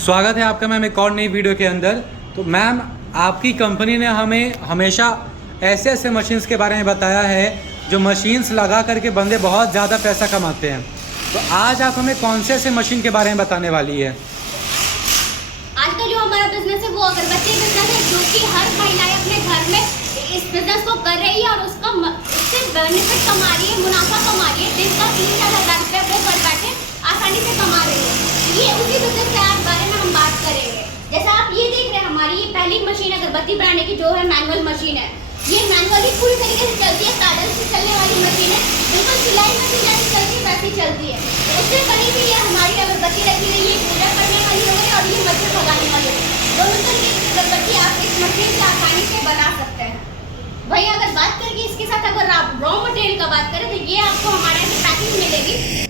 स्वागत है आपका मैम एक और नई वीडियो के अंदर। तो मैम आपकी कंपनी ने हमें हमेशा ऐसे ऐसे मशीन्स के बारे में बताया है जो मशीन्स लगा करके बंदे बहुत ज़्यादा पैसा कमाते हैं। तो आज आप हमें कौन से ऐसे मशीन के बारे में बताने वाली है? आज का जो हमारा बिजनेस है वो अगरबत्ती बिजनेस है, जो कि हर महिलाएं अपने घर में इस बिजनेस को कर रही है और उससे बेनिफिट कमा रही है, मुनाफा कमा रही है। दिन का 3-4 हज़ार रुपये वो घर बैठे आसानी से कमा रही है। ये उसी बिजनेस के आज बारे में हम बात करेंगे। जैसा आप ये देख रहे हैं, हमारी ये पहली मशीन अगरबत्ती बनाने की जो है मैनुअल मशीन है। ये मैनुअली पूरी तरीके से चलती है, पैडल से चलने वाली मशीन है। बिल्कुल सिलाई मशीन जैसी चलती है वैसी चलती है। तो उससे बनी हुई है हमारी अगरबत्ती रखी हुई है, पूजा करने वाली हो गई और ये मच्छर भगाने वाली है। दोनों तरीके की अगरबत्ती आप इस मशीन से आसानी से बना सकते हैं। भाई अगर बात करें इसके साथ अगर आप रॉ मटेरियल का बात करें तो ये आपको हमारे यहाँ पैकिंग मिलेगी।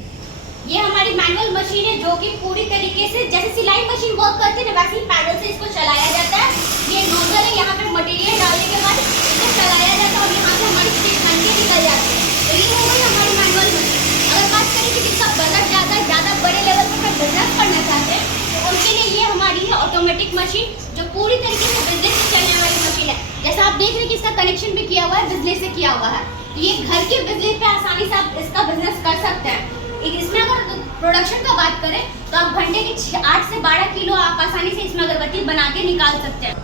ये हमारी मैनुअल मशीन है जो कि पूरी तरीके से जैसे सिलाई मशीन वर्क करती है ना वैसे ही पैडल से इसको चलाया जाता है। ये नोजल है, यहाँ पे मटेरियल डालने के बाद इसको चलाया जाता है और यहाँ से हमारी चीज बन के निकल जाती है। तो ये हो गई हमारी मैनुअल मशीन। अगर बात करें कि जिसका बजट ज़्यादा बड़े लेवल पर बिजनेस करना चाहते हैं तो उनके लिए ये हमारी है ऑटोमेटिक मशीन, जो पूरी तरीके से बिजली से चलने वाली मशीन है। जैसा आप देख रहे हैं कि इसका कनेक्शन भी किया हुआ है, बिजली से किया हुआ है। तो ये घर की बिजली पे आसानी से आप इसका बिजनेस कर सकते हैं। इसमें अगर प्रोडक्शन का बात करें तो आप घंटे की 8 से 12 किलो आप आसानी से इसमें अगरबत्ती बना के निकाल सकते हैं।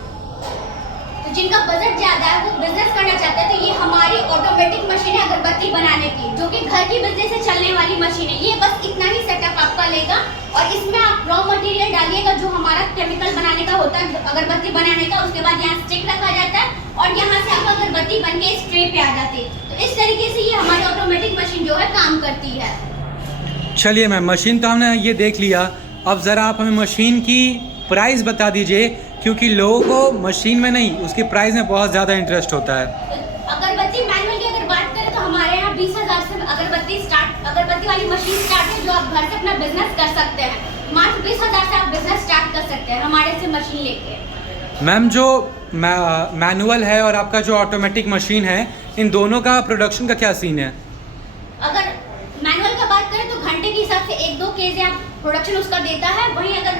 तो जिनका बजट ज़्यादा है वो बिजनेस करना चाहते हैं तो ये हमारी ऑटोमेटिक मशीन है अगरबत्ती बनाने की, जो कि घर की बिजली से चलने वाली मशीन है। ये बस इतना ही सेटअप आपका लेगा और इसमें आप रॉ मटेरियल डालिएगा जो हमारा केमिकल बनाने का होता है अगरबत्ती बनाने का। उसके बाद यहाँ स्टिक रखा जाता है और यहाँ से आपका अगरबत्ती बन के इस ट्रे पे आ जाती है। तो इस तरीके से ये हमारी ऑटोमेटिक मशीन जो है काम करती है। चलिए मैम, मशीन तो हमने ये देख लिया। अब ज़रा आप हमें मशीन की प्राइस बता दीजिए, क्योंकि लोगों को मशीन में नहीं उसकी प्राइस में बहुत ज़्यादा इंटरेस्ट होता है। अगरबत्ती मैनुअल की अगर बात करें तो हमारे यहाँ 20,000 से अगरबत्ती वाली मशीन स्टार्ट है, जो आप घर से अपना बिजनेस कर सकते हैं। मात्र 20,000 से आप बिजनेस स्टार्ट कर सकते हैं हमारे से मशीन लेके। मैम जो मैनुअल है और आपका जो ऑटोमेटिक मशीन है, इन दोनों का प्रोडक्शन का क्या सीन है? अगर मैनुअल का बात करें तो घंटे के हिसाब से 1-2 केजी आप प्रोडक्शन उसका देता है। वहीं अगर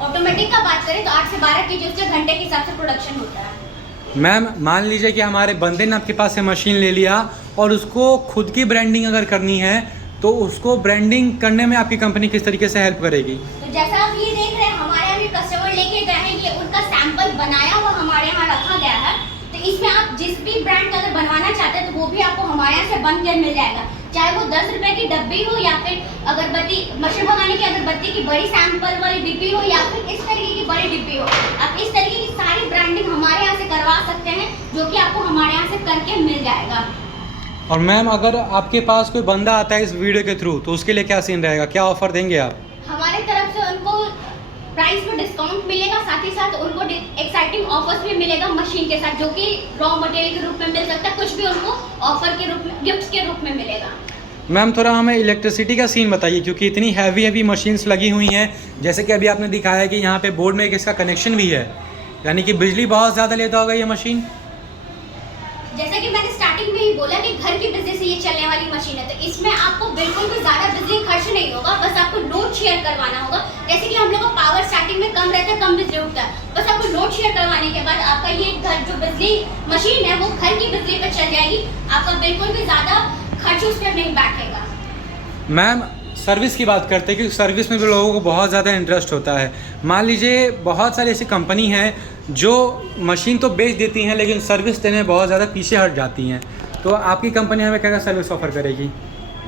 ऑटोमेटिक का बात करें तो 8 से 12 केजी उससे घंटे के हिसाब से प्रोडक्शन होता है। मैम मान लीजिए कि हमारे बंदे ने आपके पास से मशीन ले लिया और उसको खुद की ब्रांडिंग अगर करनी है तो उसको ब्रांडिंग करने में आपकी कंपनी किस तरीके से हेल्प करेगी? तो जैसा आप ये देख रहे हैं, हमारे यहाँ भी कस्टमर लेके गए हैं, ये उनका सैंपल बनाया हुआ हमारे यहाँ रखा गया है। तो इसमें आप जिस भी ब्रांड का अगर बनवाना चाहते हैं तो वो भी आपको हमारे यहाँ से बन के मिल जाएगा। चाहे वो 10 रुपए की डब्बी हो या फिर अगरबत्ती मशीन भगाने की अगरबत्ती की बड़ी सैंपल वाली डिब्बी हो या फिर इस तरीके की बड़ी डिब्बी हो, आप इस तरीके की सारी ब्रांडिंग हमारे यहाँ से करवा सकते हैं, जो कि आपको हमारे यहाँ से करके मिल जाएगा। और मैम अगर आपके पास कोई बंदा आता है इस वीडियो के थ्रू तो उसके लिए क्या सीन रहेगा, क्या ऑफर देंगे आप? हमारे तरफ से उनको प्राइस में डिस्काउंट मिलेगा, साथ ही साथ उनको एक्साइटिंग ऑफर्स भी मिलेगा मशीन के साथ, जो कि रॉ मटेरियल के रूप में मिल सकता है, कुछ भी उनको ऑफर के रूप में, गिफ्ट के रूप में मिलेगा। मैम थोड़ा हमें इलेक्ट्रिसिटी का सीन बताइए, क्योंकि इतनी हैवी मशीन्स लगी हुई हैं। जैसे कि अभी आपने दिखाया कि यहाँ पे बोर्ड में एक इसका कनेक्शन भी है, यानी कि बिजली बहुत ज़्यादा लेता होगा ये मशीन। जैसा कि मैंने स्टार्टिंग में ही बोला कि घर की बिजली से ये चलने वाली मशीन है, तो इसमें आपको बिल्कुल भी ज़्यादा बिजली खर्च नहीं होगा। बस आपको लोड शेयर करवाना होगा। जैसे कि हम लोग का पावर स्टार्टिंग में कम रहता है, कम बिजली उठता है, बस आपको लोड शेयर करवाने के बाद आपका ये घर जो बिजली मशीन है वो घर की बिजली पर चल जाएगी। आपका बिल्कुल भी ज़्यादा खर्च उस पर नहीं बैठेगा। मैम सर्विस की बात करते हैं, क्योंकि सर्विस में भी लोगों को बहुत ज़्यादा इंटरेस्ट होता है। मान लीजिए बहुत सारी ऐसी कंपनी हैं जो मशीन तो बेच देती हैं लेकिन सर्विस देने में बहुत ज़्यादा पीछे हट जाती हैं, तो आपकी कंपनी हमें क्या क्या सर्विस ऑफर करेगी?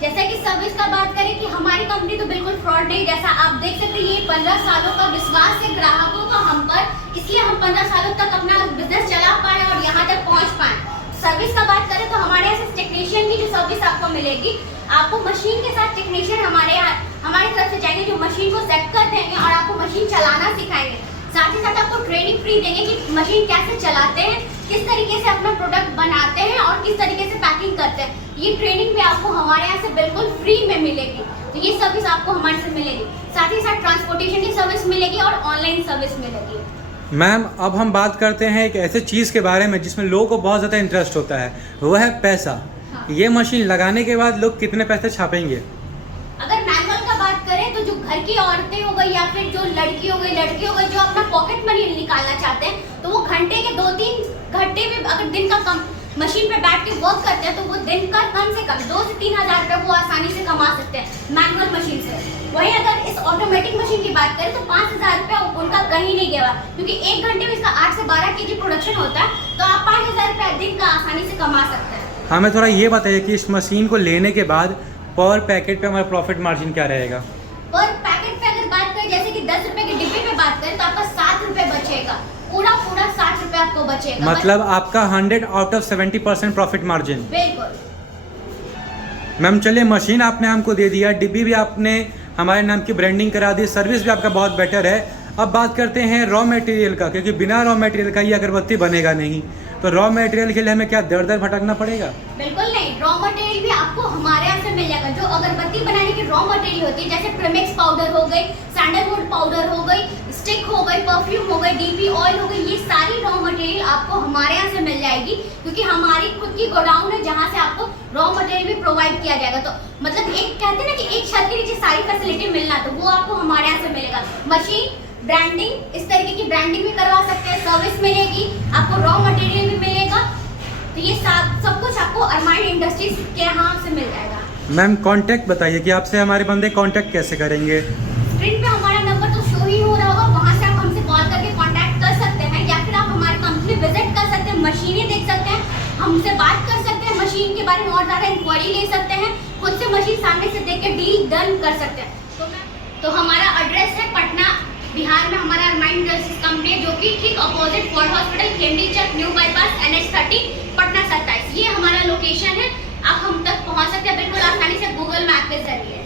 जैसे कि सर्विस का बात करें कि हमारी कंपनी तो बिल्कुल फ्रॉड नहीं, जैसा आप देख सकते हैं ये 15 सालों का विश्वास है ग्राहकों का हम पर, इसलिए हम 15 सालों तक अपना बिजनेस चला पाए और यहाँ तक पहुँच पाए। सर्विस का बात करें तो हमारे यहाँ से टेक्नीशियन की जो सर्विस आपको मिलेगी, आपको मशीन के साथ टेक्नीशियन हमारी तरफ से जाएंगे जो मशीन को सेट कर देंगे और आपको मशीन चलाना सिखाएंगे। साथ ही साथ आपको ट्रेनिंग फ्री देंगे कि मशीन कैसे चलाते हैं, किस तरीके से अपना प्रोडक्ट बनाते हैं और किस तरीके से पैकिंग करते हैं। ये ट्रेनिंग भी आपको हमारे यहाँ से बिल्कुल फ्री में मिलेगी। तो ये सर्विस आपको हमारे से मिलेगी। साथ ही साथ ट्रांसपोर्टेशन की सर्विस मिलेगी और ऑनलाइन सर्विस मिलेगी। मैम अब हम बात करते हैं एक ऐसे चीज़ के बारे में जिसमें लोगों को बहुत ज़्यादा इंटरेस्ट होता है, वो है पैसा। हाँ। ये मशीन लगाने के बाद लोग कितने पैसे छापेंगे? अगर मैनुअल का बात करें तो जो घर की औरतें हो गई या फिर जो लड़की हो गई जो अपना पॉकेट मनी निकालना चाहते हैं, तो वो घंटे के 2-3 घंटे में अगर दिन का कम मशीन पे बैठ के वर्क करते हैं तो वो दिन का कम से कम 2 से 3 हज़ार रुपये वो आसानी से कमा सकते हैं मैनुअल मशीन से। वहीं अगर इस ऑटोमेटिक मशीन की बात करें तो 5,000 रुपये उनका कहीं नहीं गया, क्योंकि 1 घंटे में इसका 8 से 12 kg प्रोडक्शन होता है, तो आप 5,000 रुपये दिन का आसानी से कमा सकते हैं। हमें थोड़ा ये बताइए कि इस मशीन को लेने के बाद पर पैकेट पे हमारा प्रॉफिट मार्जिन क्या रहेगा? पर पैकेट पे अगर बात करें, जैसे कि 10 रुपए के डिब्बे पे बात करें तो आपका 7 रुपए बचेगा, पूरा 60 रुपए आपको बचेगा। मतलब आपका 100 आउट ऑफ 70% प्रॉफिट मार्जिन। बिल्कुल। मैम चलिए, मशीन आपने हमको दे दिया, डिब्बी भी आपने हमारे नाम की ब्रांडिंग करा दी, सर्विस भी आपका बहुत बेटर है। अब बात करते हैं रॉ मटेरियल का, क्योंकि बिना रॉ मटेरियल का ये अगरबत्ती बनेगा नहीं, तो रॉ मटेरियल के लिए हमें क्या दर दर भटकना पड़ेगा? बिल्कुल नहीं, रॉ मटेरियल भी आपको हमारे यहाँ से मिल जाएगा। जो अगरबत्ती बनाने की रॉ मटेरियल होती है, जैसे प्रीमिक्स पाउडर हो गई, सैंडलवुड पाउडर हो गई, स्टिक हो गई, परफ्यूम हो गई, डीपी ऑयल हो गई, ये सारी रॉ मटेरियल आपको हमारे यहाँ से मिल जाएगी, क्योंकि हमारी खुद की गोडाउन है जहाँ से आपको रॉ मटेरियल भी प्रोवाइड किया जाएगा। तो मतलब एक कहते हैं ना कि एक छत के नीचे सारी फैसिलिटी मिलना, तो वो आपको हमारे यहाँ से मिलेगा। मशीन ब्रांडिंग, इस तरीके की ब्रांडिंग भी करवा सकते हैं, सर्विस मिलेगी, आपको रॉ मटेरियल भी मिलेगा, तो ये सब कुछ आपको अरमाइन इंडस्ट्रीज के यहाँ से मिल जाएगा। मैम कांटेक्ट बताइए कि आपसे हमारे बंदे कांटेक्ट कैसे करेंगे? स्क्रीन पे हमारा नंबर तो शो ही हो रहा होगा, वहाँ से आप हमसे कॉल करके कांटेक्ट कर सकते हैं, या फिर आप हमारे कंपनी विजिट कर सकते हैं, मशीनें देख सकते हैं, हमसे बात कर सकते हैं, मशीन के बारे में और ज़्यादा इंक्वायरी ले सकते हैं, खुद से मशीन सामने से देख के डील डन कर सकते हैं। तो हमारा एड्रेस है पटना बिहार में, हमारा अरमाइन इंडस्ट्रीज कंपनी है, जो कि ठीक अपोजिट फोर्ट हॉस्पिटल, खेमड़ी चक, न्यू बाईपास, NH30, पटना 27, ये हमारा लोकेशन है। आप हम तक पहुंच सकते हैं बिल्कुल आसानी से गूगल मैप के जरिए।